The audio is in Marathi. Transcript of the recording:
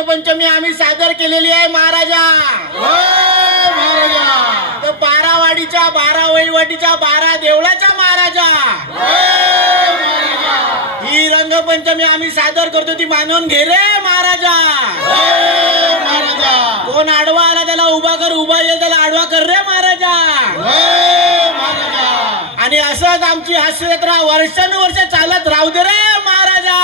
रंगपंचमी आम्ही सादर केलेली आहे महाराजा. तर बारावाडीच्या 12 वहिवाटीच्या 12 देवळाच्या महाराजा ही रंगपंचमी आम्ही सादर करतो ती मानून घे रे महाराजा. कोण आडवा आला त्याला उभा कर, उभा येईल त्याला आडवा कर रे महाराजा. आणि असंच आमची हास्य जत्रा वर्षानुवर्ष चालत राहू दे रे महाराजा.